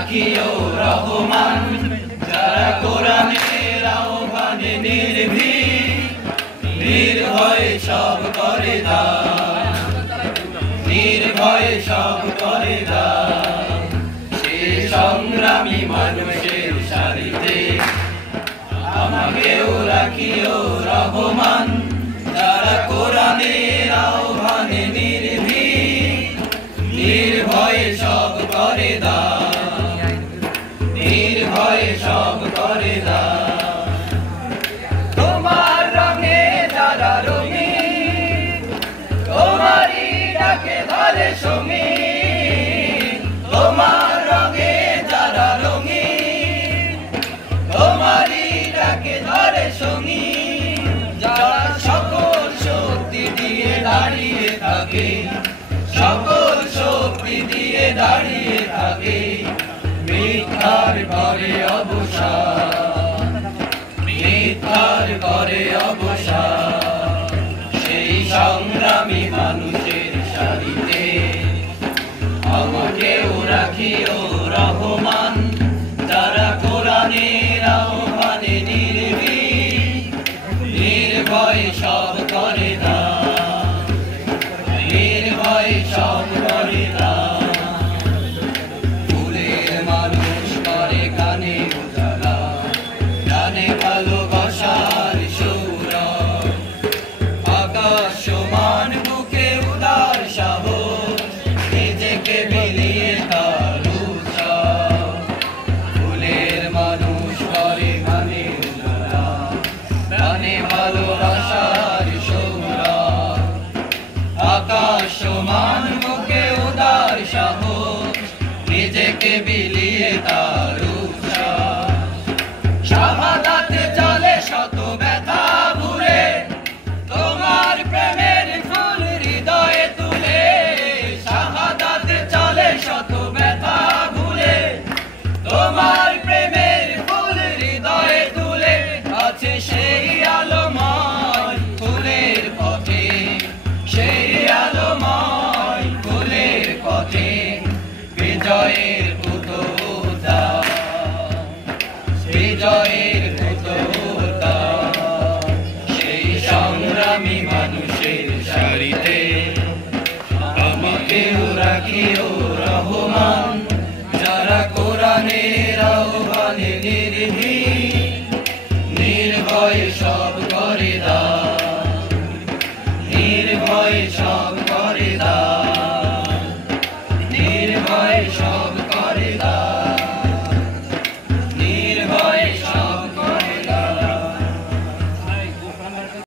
রাখিও রহমান, যারা কোরআনের আহ্বানে নির্ভয়ে সব করে দান, নির্ভয়ে সব করে দান। সে সংগ্রামী মানুষের সারিতে আমাকেও রাখিও রহমান, যারা কোরআনের আহ্বানে নির্ভয়ে সব করে দান, নির্ভয়ে সব করে দান। তোমার রঙে যারা রঙিন, তোমারই ডাকে ধরে সঙ্গীন, তোমার রঙে যারা রঙিন, তোমারই ডাকে ধরে সঙ্গীন। যারা সকল শক্তি দিয়ে দাঁড়িয়ে থাকে, সকল শক্তি দিয়ে দাঁড়িয়ে থাকে, মিথ্যার ঘরে অবসান, মিথ্যার ঘরে অবসান। সেই সংগ্রামী মানুষের সারিতে আমাকেও রাখিও রহমান, যারা কোরআনের আহ্বানে নির্ভয়ে সব করে দান, নির্ভয়ে সব করে দান। ফুলের মানুষ করে গানে উজালা, গানে ভালোবাসার সৌরভ। আকাশ সমান বুকে উদার সাহস, নিজেকে বিলিয়ে তার উৎসব। ফুলের মানুষ করে গানে উজালা, গানে ভালোবাসার সৌরভ। আকাশ সমান বুকে উদার সাহস, নিজেকে বিলিয়ে তার উৎসব। শাহাদাতে চলে শত ব্যথা ভুলে, তোমার প্রেমের ফুল হৃদয়ে তুলে। শাহাদাতে চলে শত ব্যথা ভুলে, তোমার প্রেমের ফুল হৃদয়ে তুলে। আছে সেই আলোময় ফুলের পথে, সেই আলোময় ফুলের পথে, বিজয়ে